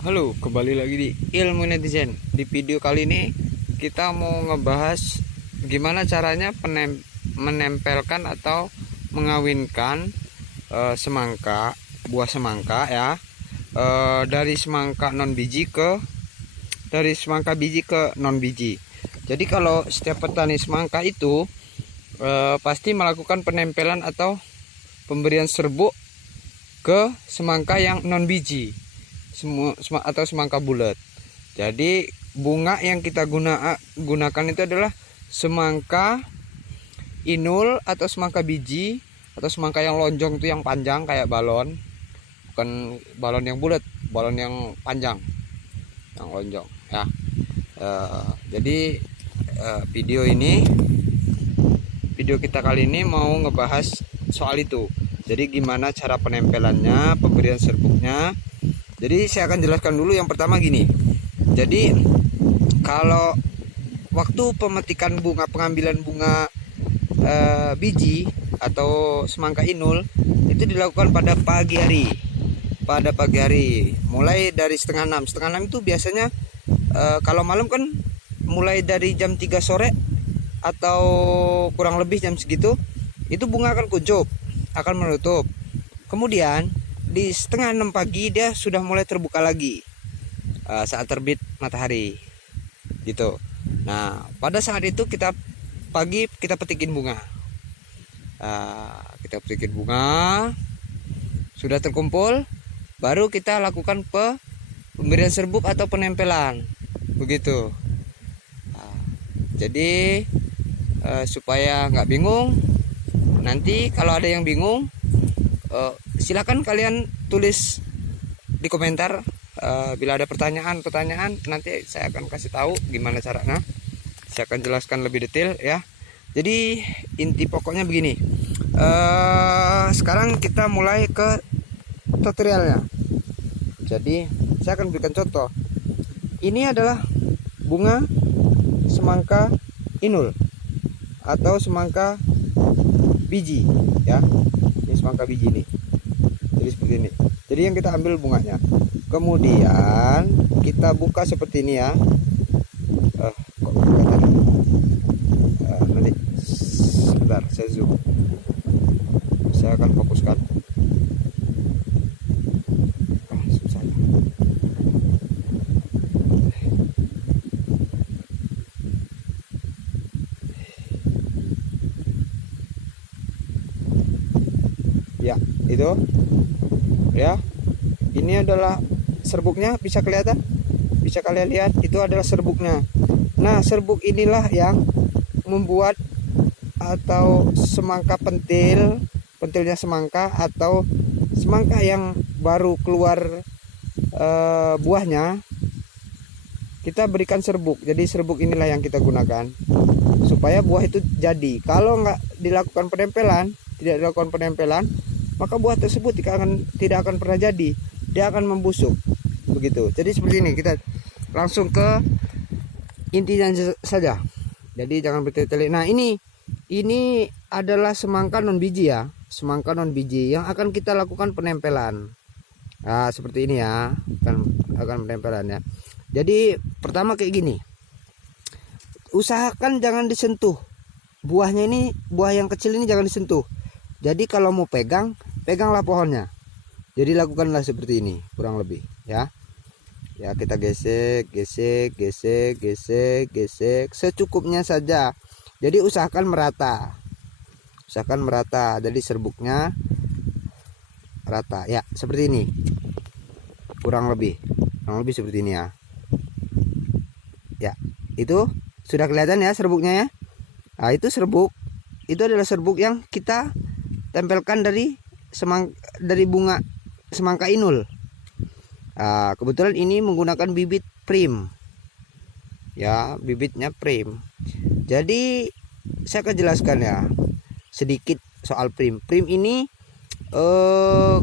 Halo, kembali lagi di Ilmu Netizen. Di video kali ini kita mau ngebahas gimana caranya menempelkan atau mengawinkan semangka, buah semangka ya, dari semangka non biji dari semangka biji ke non biji. Jadi kalau setiap petani semangka itu pasti melakukan penempelan atau pemberian serbuk ke semangka yang non biji atau semangka bulat. Jadi bunga yang kita gunakan itu adalah semangka inul atau semangka biji atau semangka yang lonjong itu yang panjang kayak balon, bukan balon yang bulat, balon yang panjang, yang lonjong ya. Jadi video kita kali ini mau ngebahas soal itu. Jadi gimana cara penempelannya, pemberian serbuknya. Jadi saya akan jelaskan dulu. Yang pertama gini. Jadi kalau waktu pemetikan bunga, pengambilan bunga biji atau semangka inul itu dilakukan pada pagi hari. Pada pagi hari, mulai dari setengah 6. Setengah 6 itu biasanya kalau malam kan mulai dari jam 3 sore atau kurang lebih jam segitu, itu bunga akan kuncup, akan menutup. Kemudian di setengah 6 pagi dia sudah mulai terbuka lagi saat terbit matahari gitu. Nah pada saat itu pagi kita petikin bunga, kita petikin bunga sudah terkumpul, baru kita lakukan pemberian serbuk atau penempelan begitu. Jadi supaya nggak bingung, nanti kalau ada yang bingung silakan kalian tulis di komentar. Bila ada pertanyaan nanti saya akan kasih tahu gimana caranya. Saya akan jelaskan lebih detail ya. Jadi inti pokoknya begini. Sekarang kita mulai ke tutorialnya. Jadi saya akan berikan contoh. Ini adalah bunga semangka inul atau semangka biji ya. Ini semangka biji nih. Jadi seperti ini. Jadi yang kita ambil bunganya, kemudian kita buka seperti ini ya. Kok buka tadi? Nanti sebentar saya zoom. Saya akan fokuskan. Susah. Ya, itu ya, ini adalah serbuknya, bisa kelihatan, bisa kalian lihat, itu adalah serbuknya. Nah serbuk inilah yang membuat atau semangka pentilnya semangka atau semangka yang baru keluar buahnya, kita berikan serbuk. Jadi serbuk inilah yang kita gunakan supaya buah itu jadi. Kalau nggak dilakukan penempelan, tidak dilakukan penempelan, maka buah tersebut tidak akan pernah jadi, dia akan membusuk begitu. Jadi seperti ini, kita langsung ke intinya saja. Jadi jangan bertele-tele. Nah ini adalah semangka non biji ya, semangka non biji yang akan kita lakukan penempelan. Nah seperti ini ya, akan penempelan ya. Jadi pertama kayak gini, usahakan jangan disentuh buahnya. Ini buah yang kecil ini jangan disentuh. Jadi kalau mau peganglah pohonnya. Jadi lakukanlah seperti ini kurang lebih ya. Ya kita gesek secukupnya saja. Jadi usahakan merata. Jadi serbuknya rata ya, seperti ini. Kurang lebih seperti ini ya. Ya, itu sudah kelihatan ya serbuknya ya. Nah, itu serbuk. Itu adalah serbuk yang kita tempelkan dari bunga semangka inul. Nah, kebetulan ini menggunakan bibit prim ya, bibitnya prim. Jadi saya akan jelaskan ya sedikit soal prim. Prim ini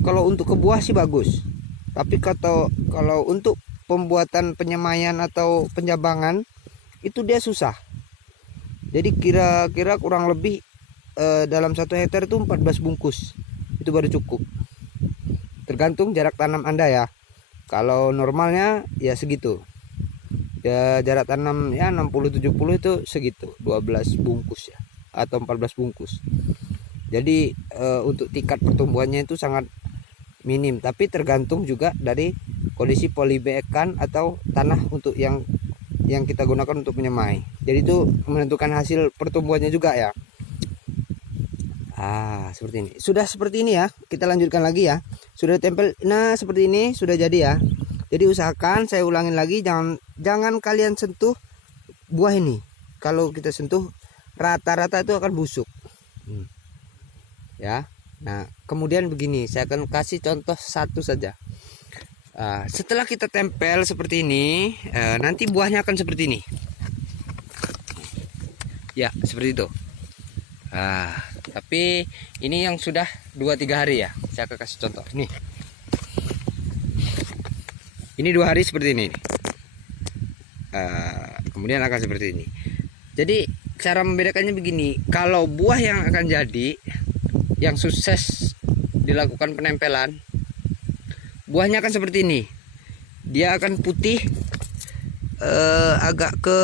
kalau untuk ke buah sih bagus, tapi kalau untuk pembuatan penyemaian atau penjabangan itu dia susah. Jadi kira-kira kurang lebih dalam 1 hektar itu 14 bungkus itu baru cukup, tergantung jarak tanam Anda ya. Kalau normalnya ya segitu. Ya jarak tanam ya 60-70 itu segitu, 12 bungkus ya atau 14 bungkus. Jadi untuk tingkat pertumbuhannya itu sangat minim, tapi tergantung juga dari kondisi polibekan atau tanah untuk yang kita gunakan untuk menyemai. Jadi itu menentukan hasil pertumbuhannya juga ya. Seperti ini. Sudah seperti ini ya. Kita lanjutkan lagi ya. Sudah tempel. Nah, seperti ini sudah jadi ya. Jadi usahakan, saya ulangin lagi, jangan kalian sentuh buah ini. Kalau kita sentuh rata-rata itu akan busuk. Ya. Nah, kemudian begini, saya akan kasih contoh satu saja. Setelah kita tempel seperti ini, nanti buahnya akan seperti ini. Ya, seperti itu. Tapi ini yang sudah 2-3 hari ya. Saya akan kasih contoh. Nih. Ini 2 hari seperti ini. Kemudian akan seperti ini. Jadi cara membedakannya begini. Kalau buah yang akan jadi, yang sukses dilakukan penempelan, buahnya akan seperti ini. Dia akan putih, agak ke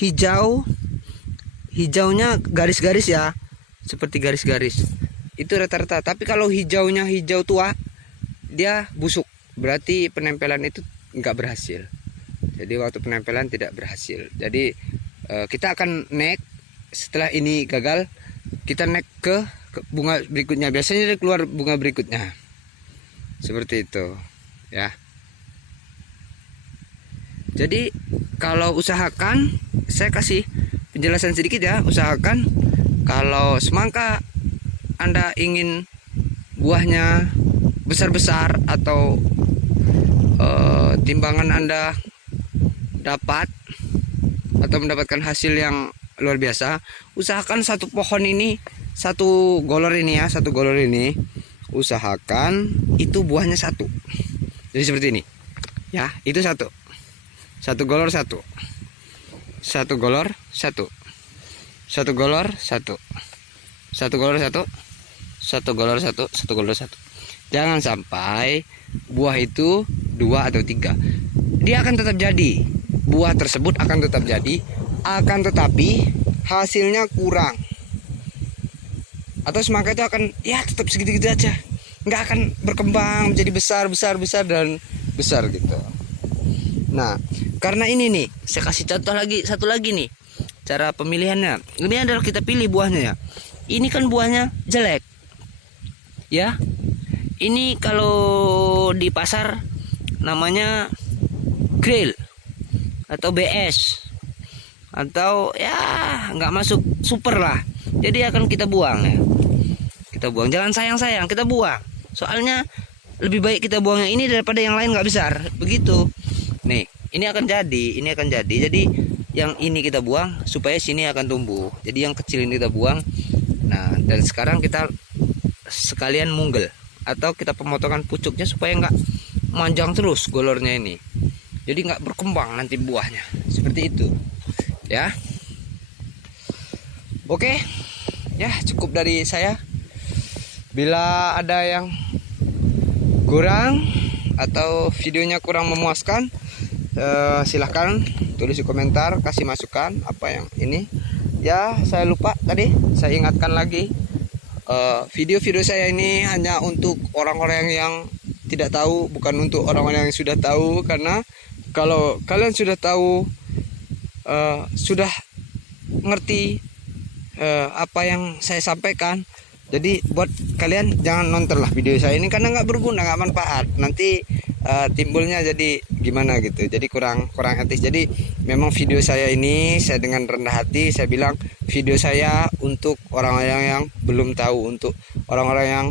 hijau. Hijaunya garis-garis ya, seperti garis-garis. Itu rata-rata. Tapi kalau hijaunya hijau tua, dia busuk. Berarti penempelan itu nggak berhasil. Jadi waktu penempelan tidak berhasil. Jadi kita akan naik setelah ini gagal, kita naik ke bunga berikutnya. Biasanya dia keluar bunga berikutnya. Seperti itu, ya. Jadi kalau usahakan, saya kasih penjelasan sedikit ya. Usahakan kalau semangka Anda ingin buahnya besar-besar atau timbangan Anda dapat atau mendapatkan hasil yang luar biasa, usahakan satu pohon ini, satu golor ini ya, satu golor ini, usahakan itu buahnya satu. Jadi seperti ini ya, itu satu golor satu, satu golor satu, satu golor satu, satu golor satu, satu golor satu, satu golor satu. Jangan sampai buah itu 2 atau 3. Dia akan tetap jadi, buah tersebut akan tetap jadi, akan tetapi hasilnya kurang. Atau semangka itu akan ya tetap segitu-gitu aja, nggak akan berkembang menjadi besar dan besar gitu. Nah, karena ini nih, saya kasih contoh lagi, satu lagi nih, cara pemilihannya. Ini adalah kita pilih buahnya ya. Ini kan buahnya jelek, ya. Ini kalau di pasar namanya grill atau BS atau ya nggak masuk super lah. Jadi akan kita buang ya. Kita buang, jangan sayang-sayang, kita buang. Soalnya lebih baik kita buang yang ini daripada yang lain nggak besar. Begitu. Nih, ini akan jadi. Jadi yang ini kita buang supaya sini akan tumbuh. Jadi yang kecil ini kita buang. Nah, dan sekarang kita sekalian munggel atau kita pemotongan pucuknya supaya nggak manjang terus golornya ini. Jadi nggak berkembang nanti buahnya. Seperti itu. Ya. Oke. Ya, cukup dari saya. Bila ada yang kurang atau videonya kurang memuaskan, silahkan tulis di komentar, kasih masukan apa yang ini. Ya, saya lupa tadi, saya ingatkan lagi, video-video saya ini hanya untuk orang-orang yang tidak tahu, bukan untuk orang-orang yang sudah tahu. Karena kalau kalian sudah tahu, sudah ngerti apa yang saya sampaikan, jadi buat kalian jangan nonton lah video saya ini, karena nggak berguna, nggak manfaat. Nanti timbulnya jadi gimana gitu, jadi kurang etis. Jadi memang video saya ini, saya dengan rendah hati saya bilang video saya untuk orang-orang yang belum tahu, untuk orang-orang yang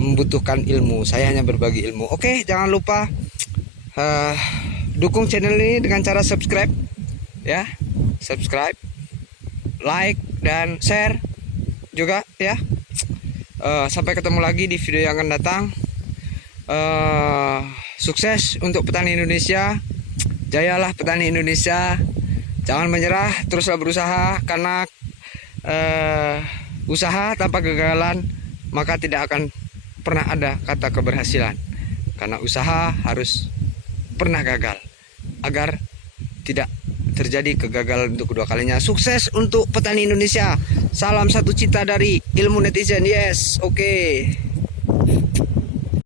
membutuhkan ilmu. Saya hanya berbagi ilmu. Oke, jangan lupa dukung channel ini dengan cara subscribe ya, subscribe, like dan share juga ya. Sampai ketemu lagi di video yang akan datang. Sukses untuk petani Indonesia. Jayalah petani Indonesia. Jangan menyerah, teruslah berusaha. Karena usaha tanpa kegagalan maka tidak akan pernah ada kata keberhasilan. Karena usaha harus pernah gagal agar tidak terjadi kegagalan untuk kedua kalinya. Sukses untuk petani Indonesia. Salam satu cita dari Ilmu Netizen. Yes, oke.